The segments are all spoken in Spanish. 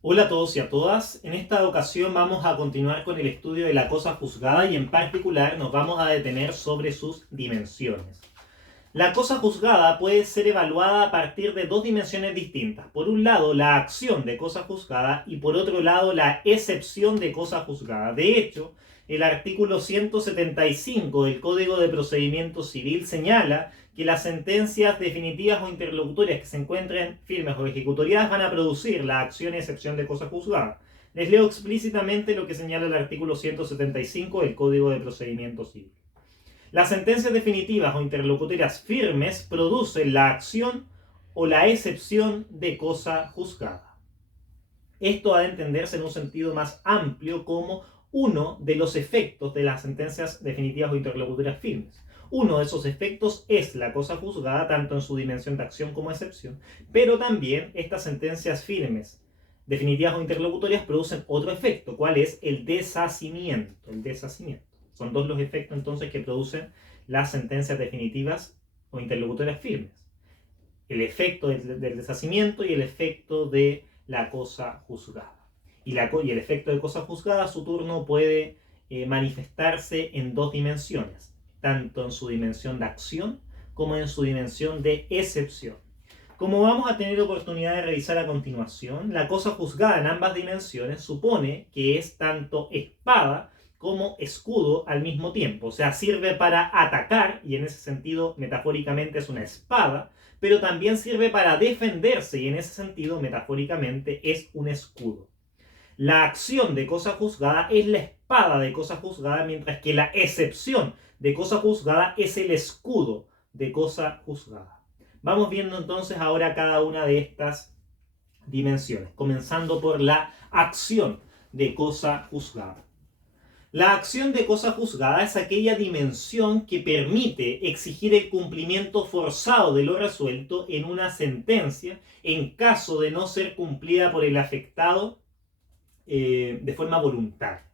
Hola a todos y a todas. En esta ocasión vamos a continuar con el estudio de la cosa juzgada y en particular nos vamos a detener sobre sus dimensiones. La cosa juzgada puede ser evaluada a partir de dos dimensiones distintas. Por un lado, la acción de cosa juzgada y por otro lado, la excepción de cosa juzgada. De hecho, el artículo 175 del Código de Procedimiento Civil señala que las sentencias definitivas o interlocutorias que se encuentren firmes o ejecutoriadas van a producir la acción y excepción de cosa juzgada. Les leo explícitamente lo que señala el artículo 175 del Código de Procedimiento Civil. Las sentencias definitivas o interlocutorias firmes producen la acción o la excepción de cosa juzgada. Esto ha de entenderse en un sentido más amplio como uno de los efectos de las sentencias definitivas o interlocutorias firmes. Uno de esos efectos es la cosa juzgada tanto en su dimensión de acción como excepción, pero también estas sentencias firmes, definitivas o interlocutorias producen otro efecto, ¿cuál es? El deshacimiento. El deshacimiento. Son dos los efectos entonces que producen las sentencias definitivas o interlocutorias firmes. El efecto del deshacimiento y el efecto de la cosa juzgada. Y el efecto de cosa juzgada a su turno puede manifestarse en dos dimensiones, tanto en su dimensión de acción como en su dimensión de excepción. Como vamos a tener oportunidad de revisar a continuación, la cosa juzgada en ambas dimensiones supone que es tanto espada como escudo al mismo tiempo. O sea, sirve para atacar, y en ese sentido metafóricamente es una espada, pero también sirve para defenderse, y en ese sentido metafóricamente es un escudo. La acción de cosa juzgada es la espada de cosa juzgada, mientras que la excepción de cosa juzgada es el escudo de cosa juzgada. Vamos viendo entonces ahora cada una de estas dimensiones, comenzando por la acción de cosa juzgada. La acción de cosa juzgada es aquella dimensión que permite exigir el cumplimiento forzado de lo resuelto en una sentencia en caso de no ser cumplida por el afectado de forma voluntaria.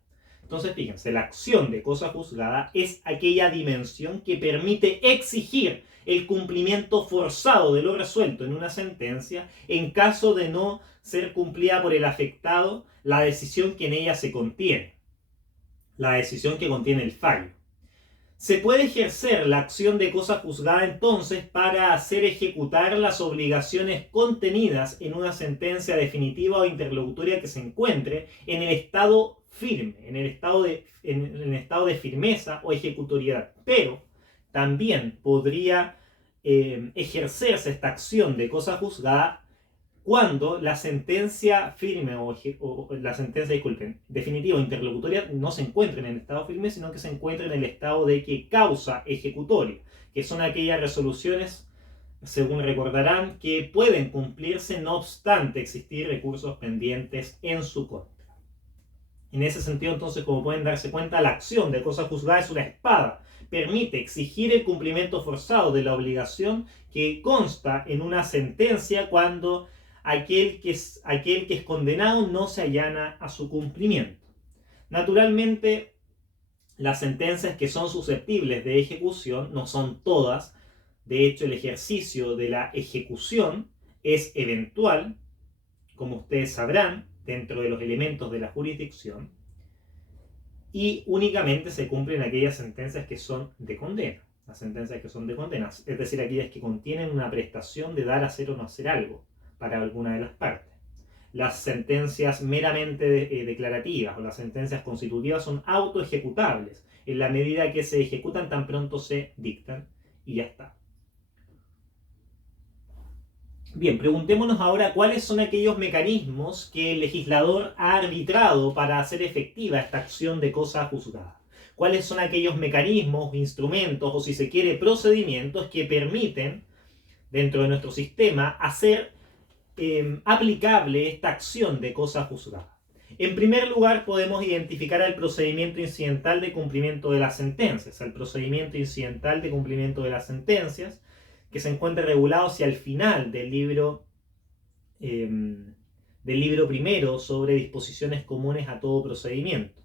Entonces, fíjense, la acción de cosa juzgada es aquella dimensión que permite exigir el cumplimiento forzado de lo resuelto en una sentencia en caso de no ser cumplida por el afectado la decisión que en ella se contiene, la decisión que contiene el fallo. Se puede ejercer la acción de cosa juzgada entonces para hacer ejecutar las obligaciones contenidas en una sentencia definitiva o interlocutoria que se encuentre en el estado firme, en el estado de firmeza o ejecutoriedad. Pero también podría ejercerse esta acción de cosa juzgada cuando la sentencia firme o la sentencia, disculpen, definitiva o interlocutoria no se encuentra en el estado firme, sino que se encuentra en el estado de que causa ejecutoria, que son aquellas resoluciones, según recordarán, que pueden cumplirse no obstante existir recursos pendientes en su contra. En ese sentido, entonces, como pueden darse cuenta, la acción de cosa juzgada es una espada. Permite exigir el cumplimiento forzado de la obligación que consta en una sentencia cuando aquel que es condenado no se allana a su cumplimiento. Naturalmente, las sentencias que son susceptibles de ejecución no son todas. De hecho, el ejercicio de la ejecución es eventual, como ustedes sabrán, dentro de los elementos de la jurisdicción, y únicamente se cumplen aquellas sentencias que son de condena. Las sentencias que son de condena, es decir, aquellas que contienen una prestación de dar, hacer o no hacer algo para alguna de las partes. Las sentencias meramente declarativas o las sentencias constitutivas son autoejecutables en la medida que se ejecutan tan pronto se dictan y ya está. Bien, preguntémonos ahora cuáles son aquellos mecanismos que el legislador ha arbitrado para hacer efectiva esta acción de cosa juzgada. ¿Cuáles son aquellos mecanismos, instrumentos o, si se quiere, procedimientos que permiten, dentro de nuestro sistema, hacer aplicable esta acción de cosa juzgada? En primer lugar, podemos identificar el procedimiento incidental de cumplimiento de las sentencias. El procedimiento incidental de cumplimiento de las sentencias, que se encuentra regulado hacia el final del libro primero sobre disposiciones comunes a todo procedimiento.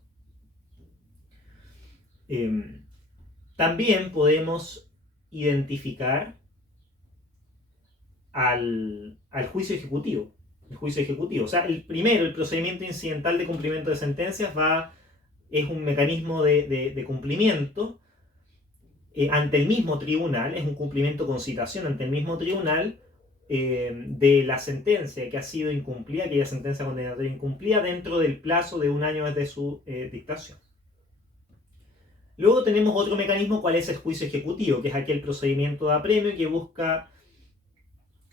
También podemos identificar al juicio ejecutivo. el juicio ejecutivo. O sea, el primero, el procedimiento incidental de cumplimiento de sentencias, es un mecanismo de cumplimiento ante el mismo tribunal, es un cumplimiento con citación ante el mismo tribunal de la sentencia que ha sido incumplida, aquella sentencia condenatoria incumplida, dentro del plazo de un año desde su dictación. Luego tenemos otro mecanismo, cuál es el juicio ejecutivo, que es aquel procedimiento de apremio que busca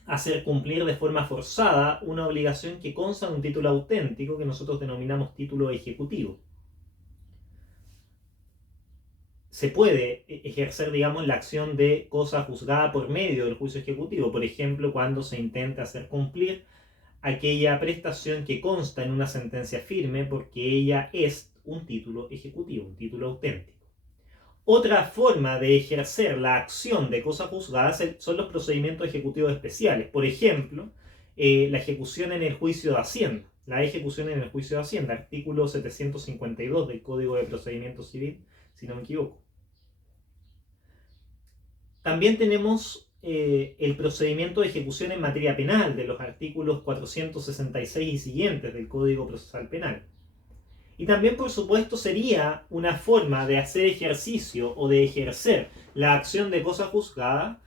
hacer cumplir de forma forzada una obligación que consta en un título auténtico que nosotros denominamos título ejecutivo. Se puede ejercer, digamos, la acción de cosa juzgada por medio del juicio ejecutivo, por ejemplo, cuando se intenta hacer cumplir aquella prestación que consta en una sentencia firme porque ella es un título ejecutivo, un título auténtico. Otra forma de ejercer la acción de cosa juzgada son los procedimientos ejecutivos especiales. Por ejemplo, la ejecución en el juicio de Hacienda. La ejecución en el juicio de Hacienda, artículo 752 del Código de Procedimiento Civil, si no me equivoco. También tenemos el procedimiento de ejecución en materia penal de los artículos 466 y siguientes del Código Procesal Penal. Y también, por supuesto, sería una forma de hacer ejercicio o de ejercer la acción de cosa juzgada,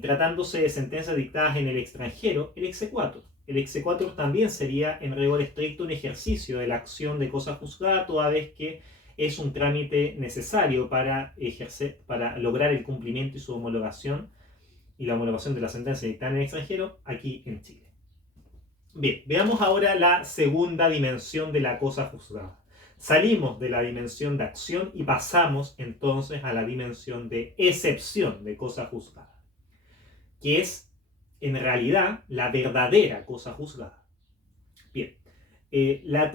tratándose de sentencias dictadas en el extranjero, el exequatur. El exequatur también sería, en rigor estricto, un ejercicio de la acción de cosa juzgada, toda vez que es un trámite necesario para lograr el cumplimiento y su homologación, y la homologación de la sentencia dictada en el extranjero, aquí en Chile. Bien, veamos ahora la segunda dimensión de la cosa juzgada. Salimos de la dimensión de acción y pasamos entonces a la dimensión de excepción de cosa juzgada, que es en realidad la verdadera cosa juzgada. Bien, la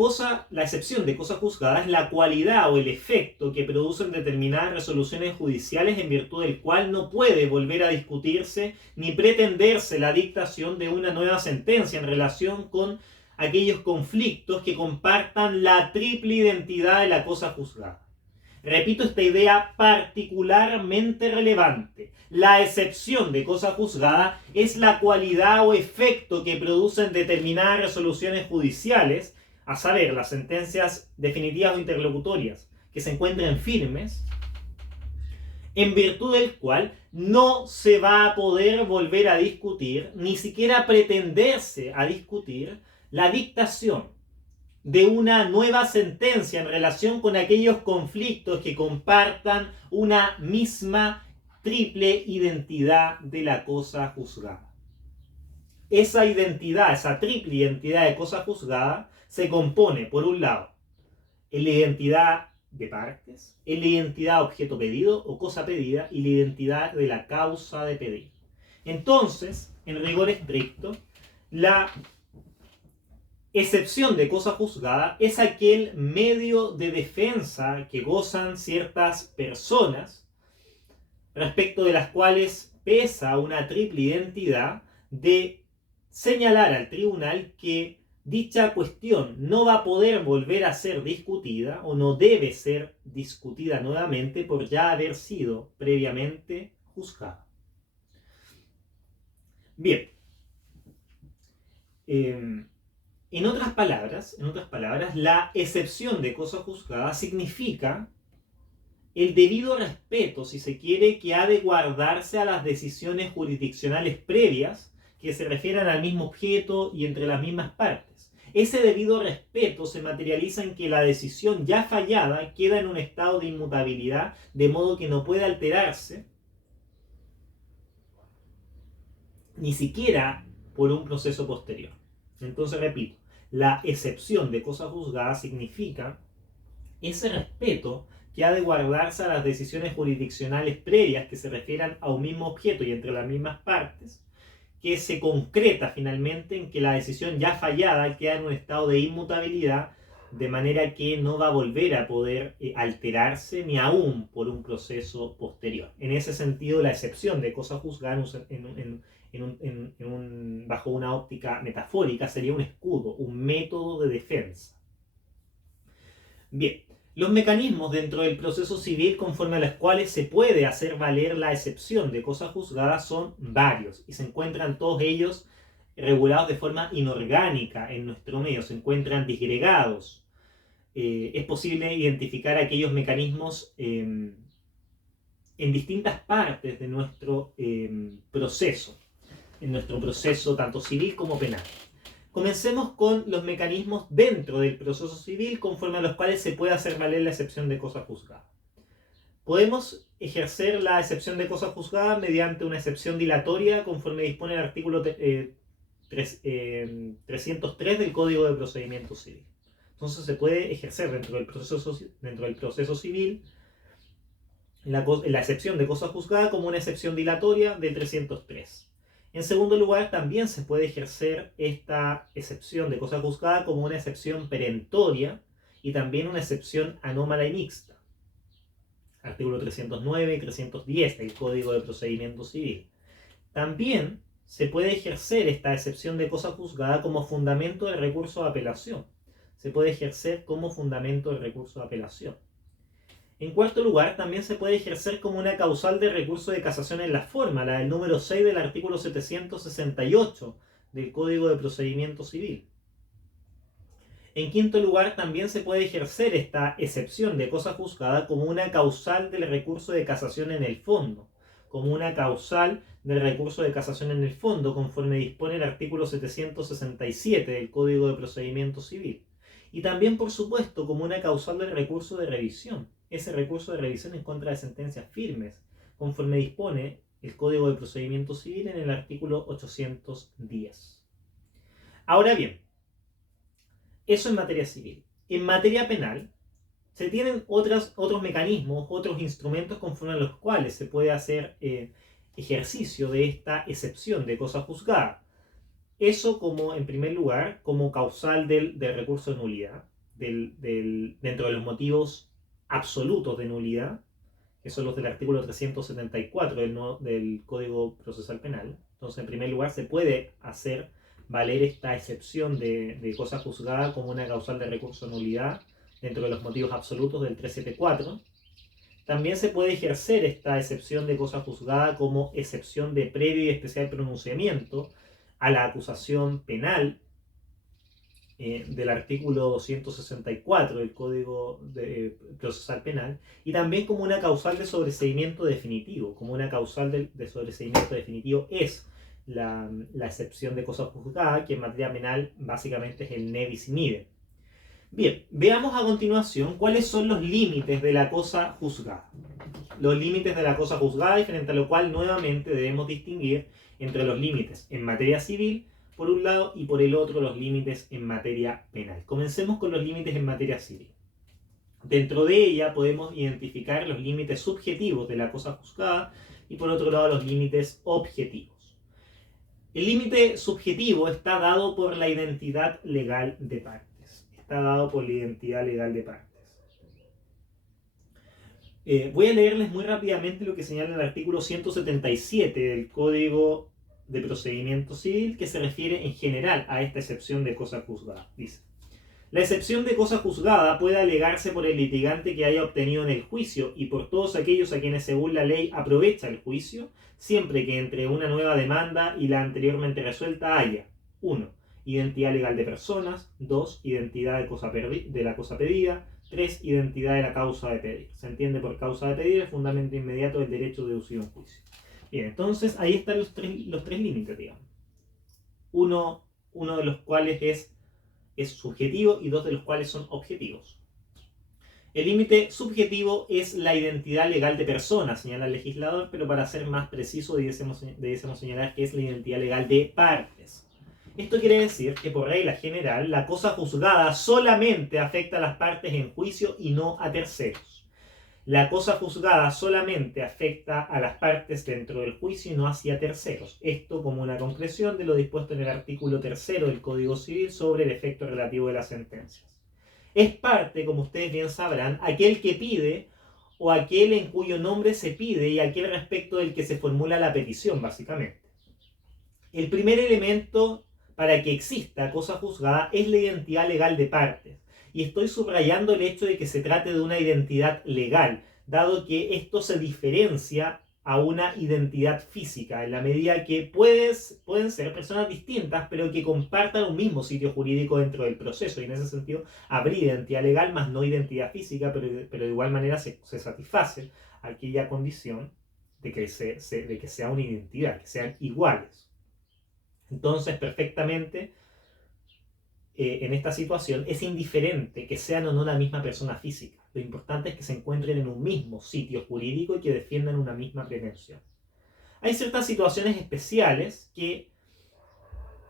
excepción de cosa juzgada es la cualidad o el efecto que producen determinadas resoluciones judiciales en virtud del cual no puede volver a discutirse ni pretenderse la dictación de una nueva sentencia en relación con aquellos conflictos que compartan la triple identidad de la cosa juzgada. Repito esta idea particularmente relevante. La excepción de cosa juzgada es la cualidad o efecto que producen determinadas resoluciones judiciales, a saber, las sentencias definitivas o interlocutorias que se encuentren firmes, en virtud del cual no se va a poder volver a discutir, ni siquiera pretenderse a discutir, la dictación de una nueva sentencia en relación con aquellos conflictos que compartan una misma triple identidad de la cosa juzgada. Esa identidad, esa triple identidad de cosa juzgada se compone, por un lado, en la identidad de partes, en la identidad objeto pedido o cosa pedida y la identidad de la causa de pedir. Entonces, en rigor estricto, la excepción de cosa juzgada es aquel medio de defensa que gozan ciertas personas respecto de las cuales pesa una triple identidad de señalar al tribunal que dicha cuestión no va a poder volver a ser discutida o no debe ser discutida nuevamente por ya haber sido previamente juzgada. Bien. En otras palabras, la excepción de cosa juzgada significa el debido respeto, si se quiere, que ha de guardarse a las decisiones jurisdiccionales previas que se refieran al mismo objeto y entre las mismas partes. Ese debido respeto se materializa en que la decisión ya fallada queda en un estado de inmutabilidad, de modo que no puede alterarse, ni siquiera por un proceso posterior. Entonces, repito, la excepción de cosa juzgada significa ese respeto que ha de guardarse a las decisiones jurisdiccionales previas que se refieran a un mismo objeto y entre las mismas partes, que se concreta finalmente en que la decisión ya fallada queda en un estado de inmutabilidad, de manera que no va a volver a poder alterarse ni aún por un proceso posterior. En ese sentido, la excepción de cosa juzgada bajo una óptica metafórica sería un escudo, un método de defensa. Bien, los mecanismos dentro del proceso civil conforme a los cuales se puede hacer valer la excepción de cosa juzgada son varios y se encuentran todos ellos regulados de forma inorgánica en nuestro medio, se encuentran disgregados. Es posible identificar aquellos mecanismos en distintas partes de nuestro proceso, en nuestro proceso tanto civil como penal. Comencemos con los mecanismos dentro del proceso civil conforme a los cuales se puede hacer valer la excepción de cosa juzgada. Podemos ejercer la excepción de cosa juzgada mediante una excepción dilatoria conforme dispone el artículo 303 del Código de Procedimiento Civil. Entonces se puede ejercer dentro del proceso civil la excepción de cosa juzgada como una excepción dilatoria del 303. En segundo lugar, también se puede ejercer esta excepción de cosa juzgada como una excepción perentoria y también una excepción anómala y mixta. Artículo 309 y 310 del Código de Procedimiento Civil. También se puede ejercer esta excepción de cosa juzgada como fundamento del recurso de apelación. Se puede ejercer como fundamento del recurso de apelación. En cuarto lugar, también se puede ejercer como una causal de recurso de casación en la forma, la del número 6 del artículo 768 del Código de Procedimiento Civil. En quinto lugar, también se puede ejercer esta excepción de cosa juzgada como una causal del recurso de casación en el fondo, conforme dispone el artículo 767 del Código de Procedimiento Civil. Y también, por supuesto, como una causal del recurso de revisión. Ese recurso de revisión en contra de sentencias firmes, conforme dispone el Código de Procedimiento Civil en el artículo 810. Ahora bien, eso en materia civil. En materia penal, se tienen otros mecanismos, otros instrumentos conforme a los cuales se puede hacer ejercicio de esta excepción de cosa juzgada. Eso como, en primer lugar, como causal del recurso de nulidad, dentro de los motivos absolutos de nulidad, que son los del artículo 374 del Código Procesal Penal. Entonces, en primer lugar, se puede hacer valer esta excepción de cosa juzgada como una causal de recurso de nulidad dentro de los motivos absolutos del 374. También se puede ejercer esta excepción de cosa juzgada como excepción de previo y especial pronunciamiento a la acusación penal del artículo 264 del Código Procesal Penal, y también como una causal de sobreseimiento definitivo. Como una causal de sobreseimiento definitivo es la excepción de cosa juzgada, que en materia penal básicamente es el ne bis in idem. Bien, veamos a continuación cuáles son los límites de la cosa juzgada. Los límites de la cosa juzgada, y frente a lo cual nuevamente debemos distinguir entre los límites en materia civil, por un lado, y por el otro los límites en materia penal. Comencemos con los límites en materia civil. Dentro de ella podemos identificar los límites subjetivos de la cosa juzgada y por otro lado los límites objetivos. El límite subjetivo está dado por la identidad legal de partes. Voy a leerles muy rápidamente lo que señala el artículo 177 del Código de Procedimiento Civil, que se refiere en general a esta excepción de cosa juzgada. Dice: la excepción de cosa juzgada puede alegarse por el litigante que haya obtenido en el juicio y por todos aquellos a quienes según la ley aprovecha el juicio, siempre que entre una nueva demanda y la anteriormente resuelta haya 1. Identidad legal de personas. 2. Identidad de la cosa pedida. 3. Identidad de la causa de pedir. Se entiende por causa de pedir el fundamento inmediato del derecho deducido en juicio. Bien, entonces ahí están los tres límites, digamos. Uno de los cuales es subjetivo y dos de los cuales son objetivos. El límite subjetivo es la identidad legal de persona, señala el legislador, pero para ser más preciso debiésemos señalar que es la identidad legal de partes. Esto quiere decir que por regla general la cosa juzgada solamente afecta a las partes en juicio y no a terceros. La cosa juzgada solamente afecta a las partes dentro del juicio y no hacia terceros. Esto como una concreción de lo dispuesto en el artículo 3 del Código Civil sobre el efecto relativo de las sentencias. Es parte, como ustedes bien sabrán, aquel que pide o aquel en cuyo nombre se pide y aquel respecto del que se formula la petición, básicamente. El primer elemento para que exista cosa juzgada es la identidad legal de partes. Y estoy subrayando el hecho de que se trate de una identidad legal, dado que esto se diferencia a una identidad física, en la medida que pueden ser personas distintas, pero que compartan un mismo sitio jurídico dentro del proceso. Y en ese sentido, habría identidad legal más no identidad física, pero de igual manera se satisface aquella condición de que sea una identidad, que sean iguales. Entonces, perfectamente, en esta situación es indiferente que sean o no la misma persona física. Lo importante es que se encuentren en un mismo sitio jurídico y que defiendan una misma pretensión. Hay ciertas situaciones especiales que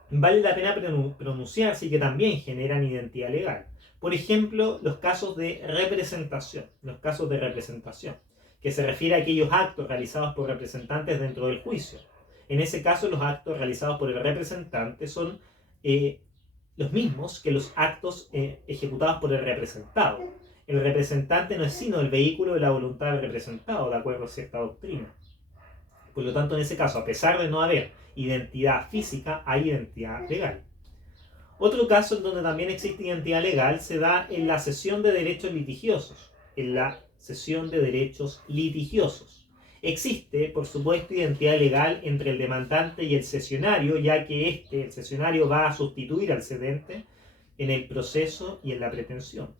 vale la pena pronunciarse y que también generan identidad legal. Por ejemplo, los casos de representación. Los casos de representación, que se refiere a aquellos actos realizados por representantes dentro del juicio. En ese caso, los actos realizados por el representante son los mismos que los actos ejecutados por el representado. El representante no es sino el vehículo de la voluntad del representado, de acuerdo a cierta doctrina. Por lo tanto, en ese caso, a pesar de no haber identidad física, hay identidad legal. Otro caso en donde también existe identidad legal se da en la cesión de derechos litigiosos. En la cesión de derechos litigiosos. Existe, por supuesto, identidad legal entre el demandante y el cesionario, ya que el cesionario, va a sustituir al cedente en el proceso y en la pretensión.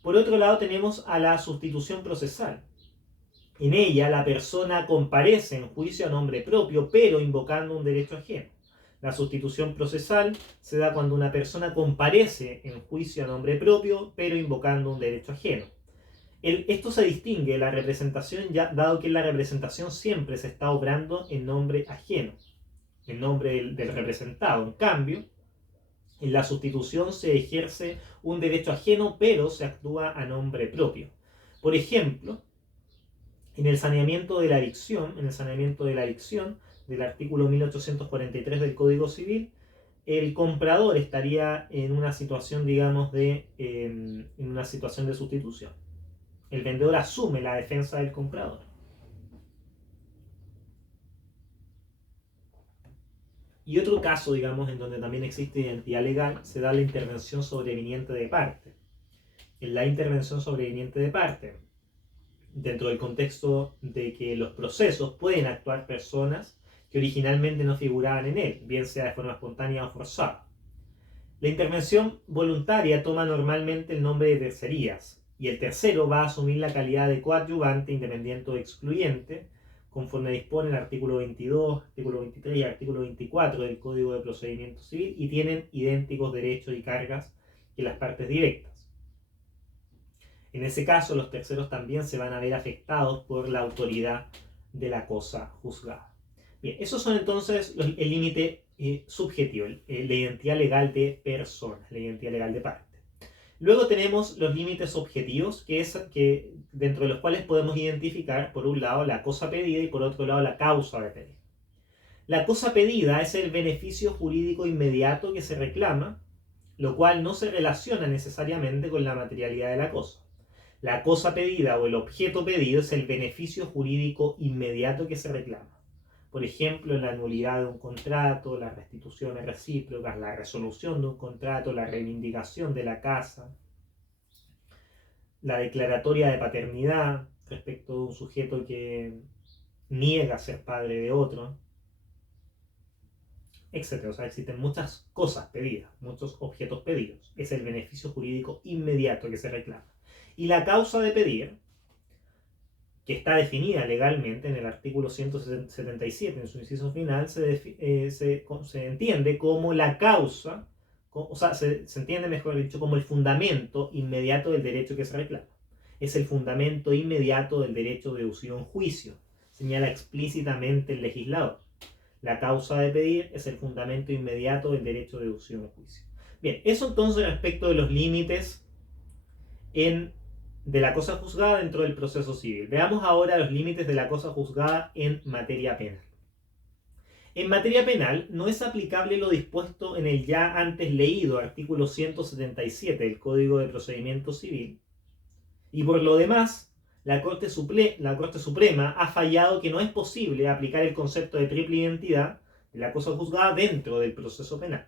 Por otro lado, tenemos a la sustitución procesal. En ella, la persona comparece en juicio a nombre propio, pero invocando un derecho ajeno. La sustitución procesal se da cuando una persona comparece en juicio a nombre propio, pero invocando un derecho ajeno. Esto se distingue de la representación, dado que en la representación siempre se está obrando en nombre ajeno, en nombre del representado. En cambio, en la sustitución se ejerce un derecho ajeno, pero se actúa a nombre propio. Por ejemplo, en el saneamiento de la adicción, del artículo 1843 del Código Civil, el comprador estaría en una situación, digamos, en una situación de sustitución. El vendedor asume la defensa del comprador. Y otro caso, digamos, en donde también existe identidad legal, se da la intervención sobreviniente de parte. En la intervención sobreviniente de parte, dentro del contexto de que los procesos pueden actuar personas que originalmente no figuraban en él, bien sea de forma espontánea o forzada. La intervención voluntaria toma normalmente el nombre de tercerías, y el tercero va a asumir la calidad de coadyuvante, independiente o excluyente, conforme dispone el artículo 22, artículo 23 y artículo 24 del Código de Procedimiento Civil, y tienen idénticos derechos y cargas que las partes directas. En ese caso, los terceros también se van a ver afectados por la autoridad de la cosa juzgada. Bien, esos son entonces el límite subjetivo, la identidad legal de persona, la identidad legal de parte. Luego tenemos los límites objetivos, que dentro de los cuales podemos identificar, por un lado, la cosa pedida y por otro lado, la causa de pedir. La cosa pedida es el beneficio jurídico inmediato que se reclama, lo cual no se relaciona necesariamente con la materialidad de la cosa. La cosa pedida o el objeto pedido es el beneficio jurídico inmediato que se reclama. Por ejemplo, la nulidad de un contrato, las restituciones recíprocas, la resolución de un contrato, la reivindicación de la casa, la declaratoria de paternidad respecto de un sujeto que niega ser padre de otro, etc. O sea, existen muchas cosas pedidas, muchos objetos pedidos. Es el beneficio jurídico inmediato que se reclama. Y la causa de pedir, que está definida legalmente en el artículo 177, en su inciso final, se entiende como la causa, o sea, se entiende, mejor dicho, como el fundamento inmediato del derecho que se reclama. Es el fundamento inmediato del derecho deducido en juicio, señala explícitamente el legislador. La causa de pedir es el fundamento inmediato del derecho deducido en juicio. Bien, eso entonces respecto de los límites de la cosa juzgada dentro del proceso civil. Veamos ahora los límites de la cosa juzgada en materia penal. En materia penal no es aplicable lo dispuesto en el ya antes leído artículo 177 del Código de Procedimiento Civil, y por lo demás la Corte Suprema ha fallado que no es posible aplicar el concepto de triple identidad de la cosa juzgada dentro del proceso penal.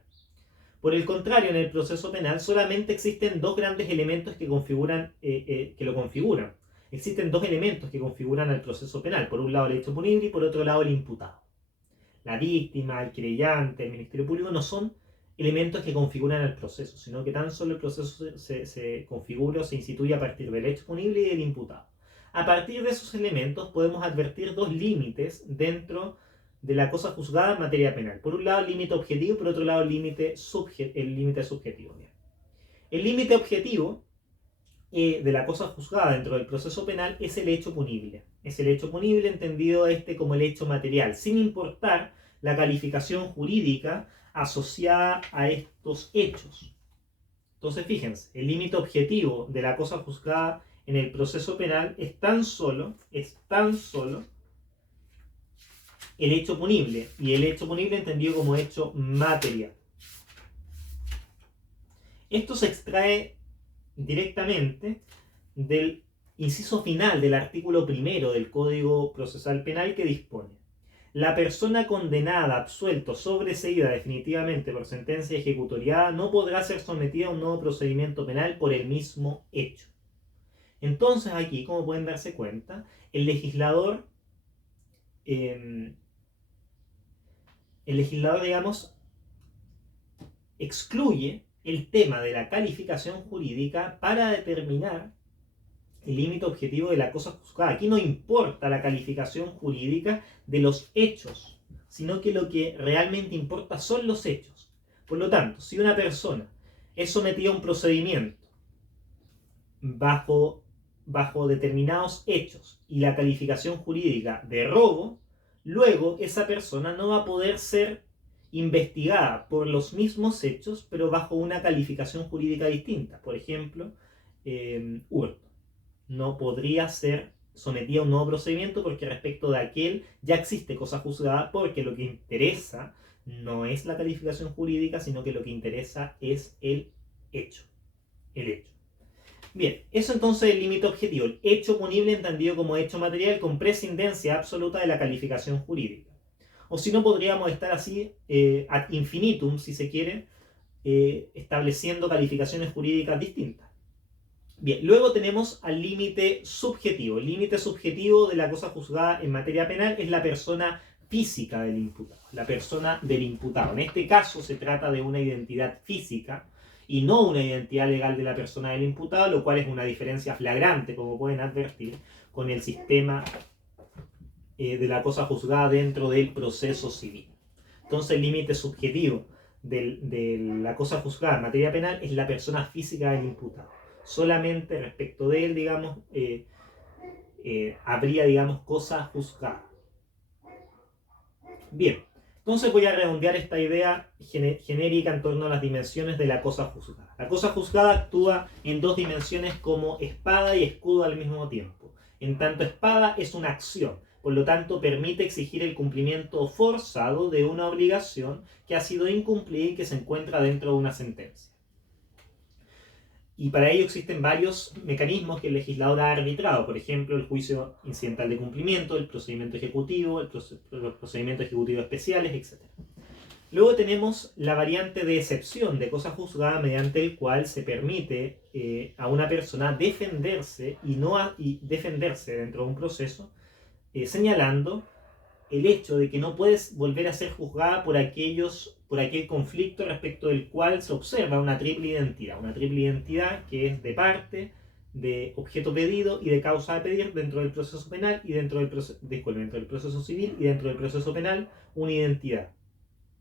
Por el contrario, en el proceso penal solamente existen dos grandes elementos que lo configuran. existen dos elementos que configuran el proceso penal. Por un lado el hecho punible y por otro lado el imputado. La víctima, el querellante, el Ministerio Público no son elementos que configuran el proceso, sino que tan solo el proceso se configura o se instituye a partir del hecho punible y del imputado. A partir de esos elementos podemos advertir dos límites dentro de la cosa juzgada en materia penal. Por un lado el límite objetivo y por otro lado el límite subjetivo. El límite objetivo de la cosa juzgada dentro del proceso penal es el hecho punible. Es el hecho punible entendido como el hecho material, sin importar la calificación jurídica asociada a estos hechos. Entonces, fíjense, el límite objetivo de la cosa juzgada en el proceso penal es tan solo el hecho punible, y el hecho punible entendido como hecho material. Esto se extrae directamente del inciso final del artículo primero del Código Procesal Penal, que dispone: la persona condenada, absuelto, sobreseída definitivamente por sentencia ejecutoriada no podrá ser sometida a un nuevo procedimiento penal por el mismo hecho. Entonces aquí, como pueden darse cuenta, el legislador, digamos, excluye el tema de la calificación jurídica para determinar el límite objetivo de la cosa juzgada. Aquí no importa la calificación jurídica de los hechos, sino que lo que realmente importa son los hechos. Por lo tanto, si una persona es sometida a un procedimiento bajo determinados hechos y la calificación jurídica de robo, luego esa persona no va a poder ser investigada por los mismos hechos, pero bajo una calificación jurídica distinta. Por ejemplo, hurto. No podría ser sometida a un nuevo procedimiento porque respecto de aquel ya existe cosa juzgada, porque lo que interesa no es la calificación jurídica, sino que lo que interesa es el hecho. Bien, eso entonces es el límite objetivo, el hecho punible entendido como hecho material con prescindencia absoluta de la calificación jurídica. O si no, podríamos estar así ad infinitum, si se quiere, estableciendo calificaciones jurídicas distintas. Bien, luego tenemos al límite subjetivo. El límite subjetivo de la cosa juzgada en materia penal es la persona física del imputado, la persona del imputado. En este caso se trata de una identidad física y no una identidad legal de la persona del imputado, lo cual es una diferencia flagrante, como pueden advertir, con el sistema de la cosa juzgada dentro del proceso civil. Entonces el límite subjetivo de la cosa juzgada en materia penal es la persona física del imputado. Solamente respecto de él, digamos, habría, digamos, cosa juzgada. Bien, entonces voy a redondear esta idea genérica en torno a las dimensiones de la cosa juzgada. La cosa juzgada actúa en dos dimensiones como espada y escudo al mismo tiempo. En tanto, espada es una acción, por lo tanto permite exigir el cumplimiento forzado de una obligación que ha sido incumplida y que se encuentra dentro de una sentencia. Y para ello existen varios mecanismos que el legislador ha arbitrado, por ejemplo, el juicio incidental de cumplimiento, el procedimiento ejecutivo, los procedimientos ejecutivos especiales, etc. Luego tenemos la variante de excepción de cosa juzgada, mediante el cual se permite a una persona defenderse y defenderse dentro de un proceso, señalando el hecho de que no puedes volver a ser juzgada por aquel conflicto respecto del cual se observa una triple identidad que es de parte, de objeto pedido y de causa a pedir dentro del proceso penal y dentro del proceso civil y dentro del proceso penal, una identidad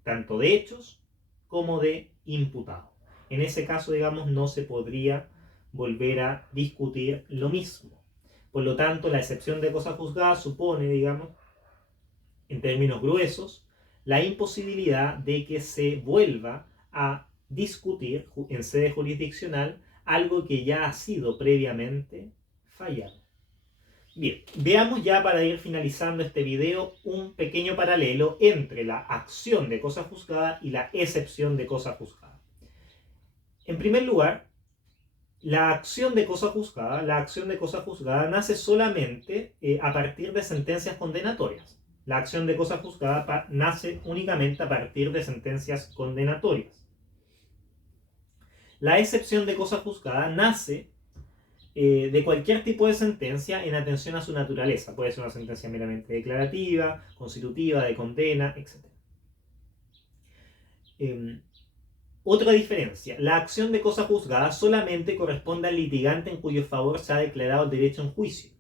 tanto de hechos como de imputado. En ese caso, digamos, no se podría volver a discutir lo mismo. Por lo tanto, la excepción de cosa juzgada supone, digamos, en términos gruesos, la imposibilidad de que se vuelva a discutir en sede jurisdiccional algo que ya ha sido previamente fallado. Bien, veamos ya para ir finalizando este video un pequeño paralelo entre la acción de cosa juzgada y la excepción de cosa juzgada. En primer lugar, la acción de cosa juzgada nace solamente a partir de sentencias condenatorias. La acción de cosa juzgada nace únicamente a partir de sentencias condenatorias. La excepción de cosa juzgada nace de cualquier tipo de sentencia en atención a su naturaleza. Puede ser una sentencia meramente declarativa, constitutiva, de condena, etc. Otra diferencia, la acción de cosa juzgada solamente corresponde al litigante en cuyo favor se ha declarado el derecho en juicio.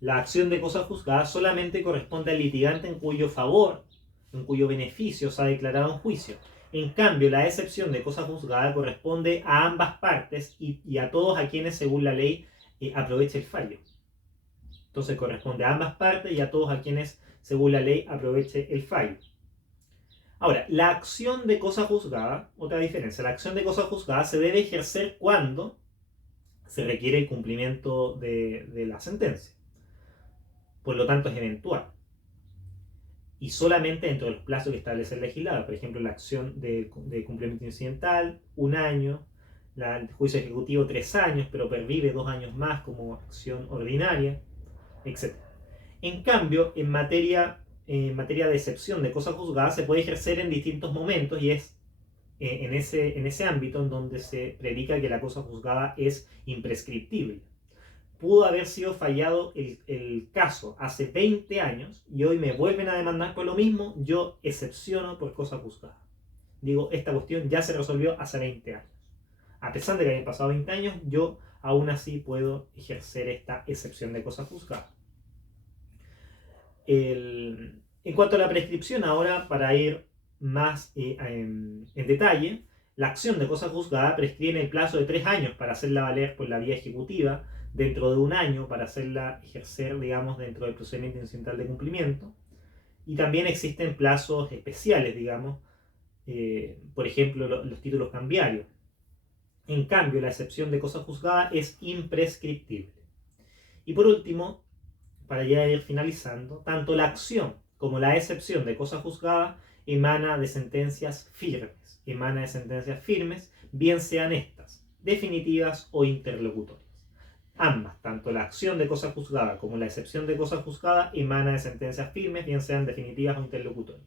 La acción de cosa juzgada solamente corresponde al litigante en cuyo favor, en cuyo beneficio se ha declarado en juicio. En cambio, la excepción de cosa juzgada corresponde a ambas partes y a todos a quienes, según la ley, aproveche el fallo. Entonces corresponde a ambas partes y a todos a quienes, según la ley, aproveche el fallo. Ahora, la acción de cosa juzgada, otra diferencia, la acción de cosa juzgada se debe ejercer cuando se requiere el cumplimiento de la sentencia. Por lo tanto, es eventual. Y solamente dentro de los plazos que establece el legislador. Por ejemplo, la acción de cumplimiento incidental, 1 año. El juicio ejecutivo, 3 años, pero pervive 2 años más como acción ordinaria, etc. En cambio, en materia de excepción de cosa juzgada se puede ejercer en distintos momentos y es en ese ámbito en donde se predica que la cosa juzgada es imprescriptible. Pudo haber sido fallado el caso hace 20 años y hoy me vuelven a demandar por lo mismo, yo excepciono por cosa juzgada. Digo, esta cuestión ya se resolvió hace 20 años. A pesar de que hayan pasado 20 años, yo aún así puedo ejercer esta excepción de cosa juzgada. En cuanto a la prescripción, ahora para ir más en detalle, la acción de cosa juzgada prescribe en el plazo de 3 años para hacerla valer por la vía ejecutiva, dentro de 1 año para hacerla ejercer, digamos, dentro del procedimiento incidental de cumplimiento. Y también existen plazos especiales, digamos, por ejemplo, los títulos cambiarios. En cambio, la excepción de cosa juzgada es imprescriptible. Y por último, para ya ir finalizando, tanto la acción como la excepción de cosa juzgada emana de sentencias firmes, bien sean estas definitivas o interlocutorias. Ambas, tanto la acción de cosa juzgada como la excepción de cosa juzgada, emana de sentencias firmes, bien sean definitivas o interlocutorias.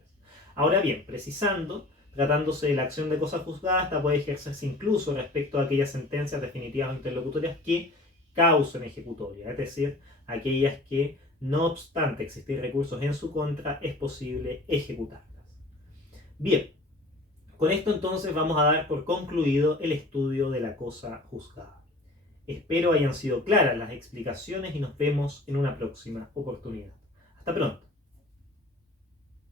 Ahora bien, precisando, tratándose de la acción de cosa juzgada, esta puede ejercerse incluso respecto a aquellas sentencias definitivas o interlocutorias que causen ejecutoria, es decir, aquellas que, no obstante existir recursos en su contra, es posible ejecutarlas. Bien, con esto entonces vamos a dar por concluido el estudio de la cosa juzgada. Espero hayan sido claras las explicaciones y nos vemos en una próxima oportunidad. Hasta pronto.